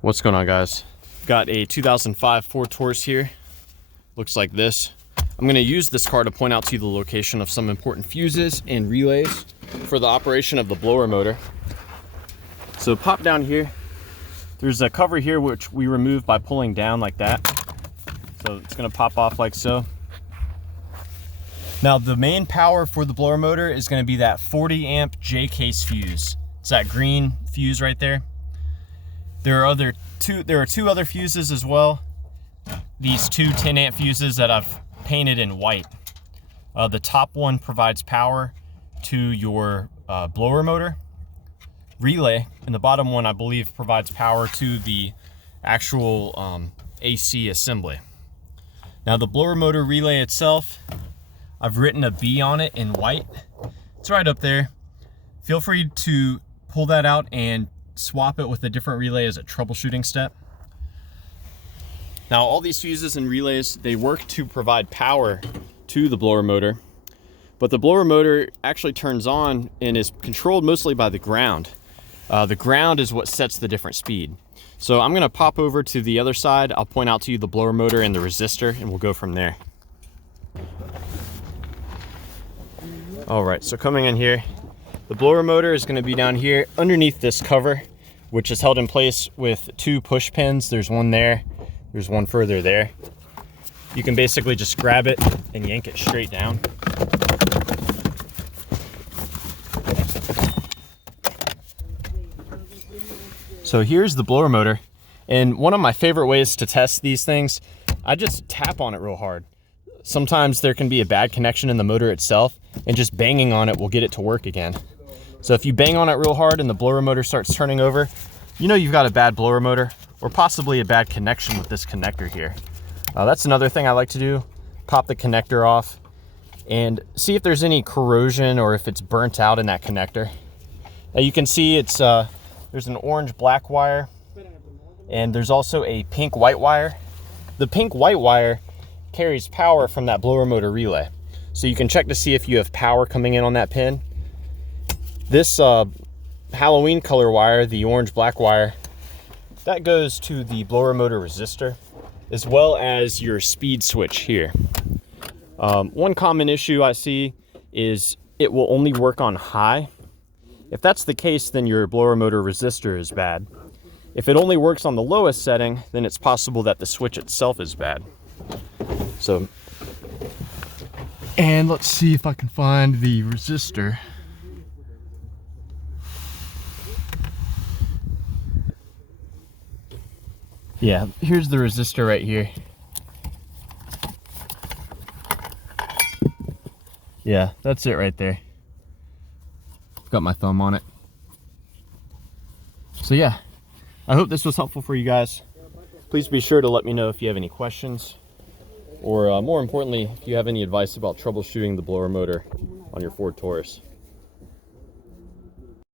What's going on, guys? Got a 2005 Ford Taurus here. Looks like this. I'm going to use this car to point out to you the location of some important fuses and relays for the operation of the blower motor. So pop down here. There's a cover here which we remove by pulling down like that. So it's going to pop off like so. Now the main power for the blower motor is going to be that 40 amp J-case fuse. It's that green fuse right there. There are two other fuses as well. These two 10 amp fuses that I've painted in white. The top one provides power to your blower motor relay, and the bottom one I believe provides power to the actual AC assembly. Now the blower motor relay itself, I've written a B on it in white. It's right up there. Feel free to pull that out and swap it with a different relay as a troubleshooting step. Now all these fuses and relays, they work to provide power to the blower motor, but the blower motor actually turns on and is controlled mostly by the ground. The ground is what sets the different speed. So I'm gonna pop over to the other side. I'll point out to you the blower motor and the resistor, and we'll go from there. All right, so coming in here, the blower motor is gonna be down here underneath this cover, which is held in place with two push pins. There's one there, there's one further there. You can basically just grab it and yank it straight down. So here's the blower motor. And one of my favorite ways to test these things, I just tap on it real hard. Sometimes there can be a bad connection in the motor itself, and just banging on it will get it to work again. So if you bang on it real hard and the blower motor starts turning over, you know you've got a bad blower motor or possibly a bad connection with this connector here. That's another thing I like to do. Pop the connector off and see if there's any corrosion or if it's burnt out in that connector. Now you can see it's there's an orange-black wire, and there's also a pink-white wire. The pink-white wire carries power from that blower motor relay. So you can check to see if you have power coming in on that pin. This Halloween color wire, the orange-black wire, that goes to the blower motor resistor, as well as your speed switch here. One common issue I see is it will only work on high. If that's the case, then your blower motor resistor is bad. If it only works on the lowest setting, then it's possible that the switch itself is bad. So, and let's see if I can find the resistor. Yeah, here's the resistor right here. Yeah, that's it right there. Got my thumb on it. So yeah, I hope this was helpful for you guys. Please be sure to let me know if you have any questions, or more importantly, if you have any advice about troubleshooting the blower motor on your Ford Taurus.